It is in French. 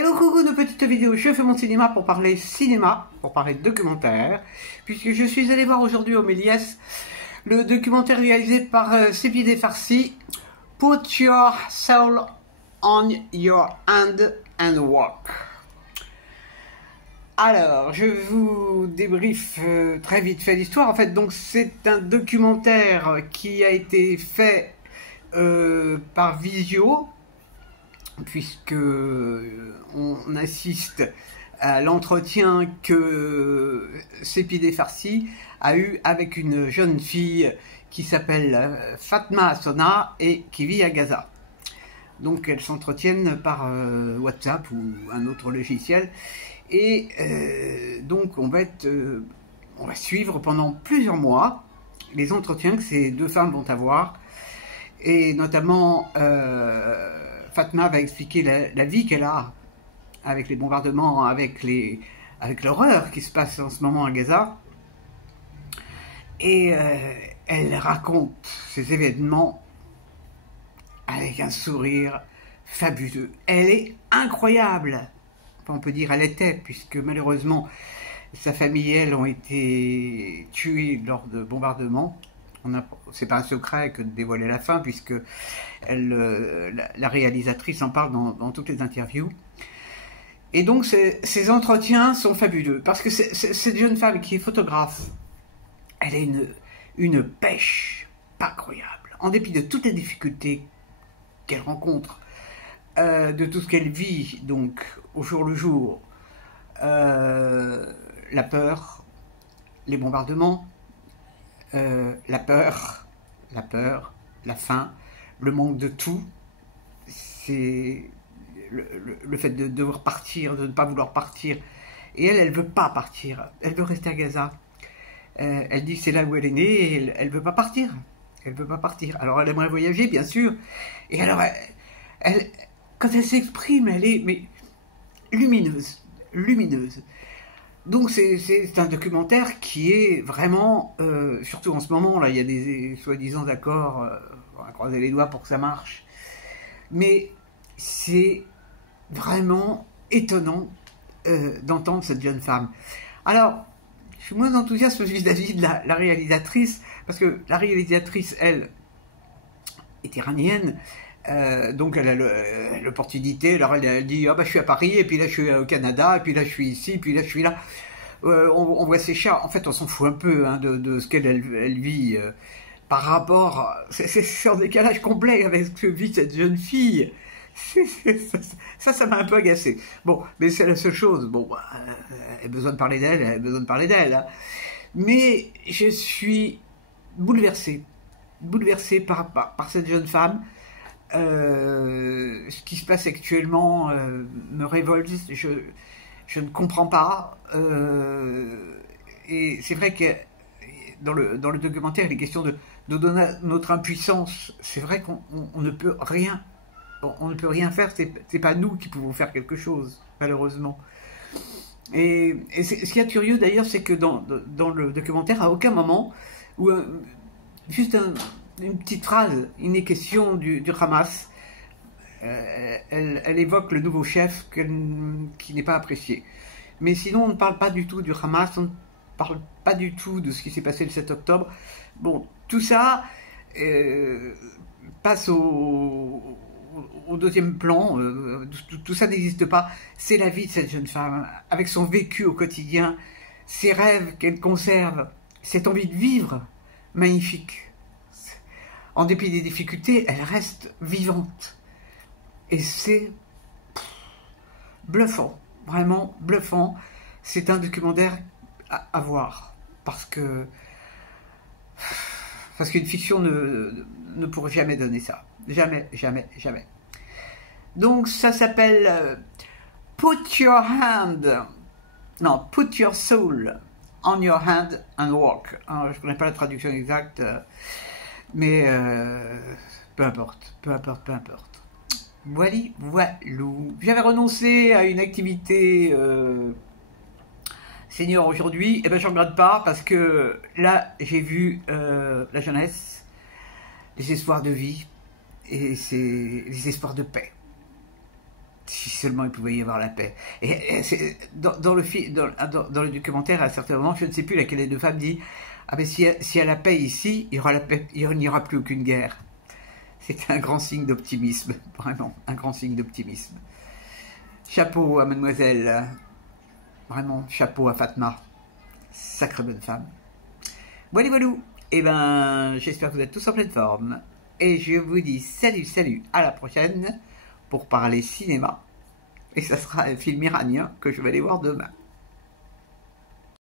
Hello coucou de petites vidéos, je fais mon cinéma pour parler cinéma, pour parler documentaire, puisque je suis allé voir aujourd'hui au Méliès le documentaire réalisé par Sepideh Farsi, Put Your Soul on Your Hand and Walk. Alors, je vous débriefe très vite fait l'histoire. En fait, donc c'est un documentaire qui a été fait par Visio, puisque on assiste à l'entretien que Sepideh Farsi a eu avec une jeune fille qui s'appelle Fatma Sona et qui vit à Gaza. Donc elles s'entretiennent par WhatsApp ou un autre logiciel. Et donc on va suivre pendant plusieurs mois les entretiens que ces deux femmes vont avoir. Et notamment, Fatma va expliquer la vie qu'elle a avec les bombardements, avec l'horreur qui se passe en ce moment à Gaza. Et elle raconte ces événements avec un sourire fabuleux. Elle est incroyable. Enfin, on peut dire elle était, puisque malheureusement, sa famille et elle ont été tuées lors de bombardements. C'est pas un secret que de dévoiler la fin, puisque la réalisatrice en parle dans toutes les interviews. Et donc ces entretiens sont fabuleux, parce que cette jeune femme qui est photographe, elle a une pêche pas croyable, en dépit de toutes les difficultés qu'elle rencontre, de tout ce qu'elle vit, donc au jour le jour, la peur, les bombardements, la peur, la faim, le manque de tout, c'est le fait de devoir partir, de ne pas vouloir partir. Et elle veut pas partir, elle veut rester à Gaza. Elle dit que c'est là où elle est née et elle veut pas partir. Elle veut pas partir. Alors elle aimerait voyager, bien sûr. Et alors, quand elle s'exprime, elle est lumineuse. Donc c'est un documentaire qui est vraiment, surtout en ce moment, là il y a des soi-disant accords, on va croiser les doigts pour que ça marche, mais c'est vraiment étonnant d'entendre cette jeune femme. Alors, je suis moins enthousiaste vis-à-vis de la réalisatrice, parce que la réalisatrice, elle, est iranienne, donc elle a l'opportunité, alors elle dit ah bah je suis à Paris, et puis là je suis au Canada, et puis là je suis ici, puis là je suis là. On voit ses chats, en fait on s'en fout un peu hein, de ce qu'elle vit par rapport, c'est en décalage complet avec ce que vit cette jeune fille. Ça m'a un peu agacé. Bon, mais c'est la seule chose. Bon, elle a besoin de parler d'elle, hein. Mais je suis bouleversé par cette jeune femme. Ce qui se passe actuellement me révolte. Je ne comprends pas. Et c'est vrai que dans le documentaire, il est question de notre impuissance. C'est vrai qu'on ne peut rien. On ne peut rien faire, c'est pas nous qui pouvons faire quelque chose, malheureusement. Et ce qui est curieux d'ailleurs, c'est que dans le documentaire, à aucun moment, ou juste une petite phrase, il n'est question du Hamas, elle évoque le nouveau chef qui n'est pas apprécié. Mais sinon, on ne parle pas du tout du Hamas, on ne parle pas du tout de ce qui s'est passé le 7 octobre. Bon, tout ça passe au deuxième plan, tout ça n'existe pas. C'est la vie de cette jeune femme, avec son vécu au quotidien, ses rêves qu'elle conserve, cette envie de vivre magnifique. En dépit des difficultés, elle reste vivante. Et c'est bluffant, vraiment bluffant. C'est un documentaire à voir, parce qu'une fiction ne pourrait jamais donner ça. Jamais. Donc ça s'appelle Put Your Soul on Your Hand and Walk. Alors, je ne connais pas la traduction exacte, mais peu importe. Voilou. J'avais renoncé à une activité senior aujourd'hui, et ben je ne regrette pas, parce que là j'ai vu la jeunesse, les espoirs de vie et les espoirs de paix. Si seulement il pouvait y avoir la paix. Dans le documentaire, à un certain moment, je ne sais plus laquelle des deux femmes dit: ah ben s'il y a la paix ici, il y aura la paix, il n'y aura plus aucune guerre. C'est un grand signe d'optimisme, vraiment, un grand signe d'optimisme. Chapeau à mademoiselle, vraiment, chapeau à Fatma, sacrée bonne femme. Voilà, voilà. Eh ben, j'espère que vous êtes tous en pleine forme. Et je vous dis salut, salut, à la prochaine pour parler cinéma. Et ça sera un film iranien que je vais aller voir demain.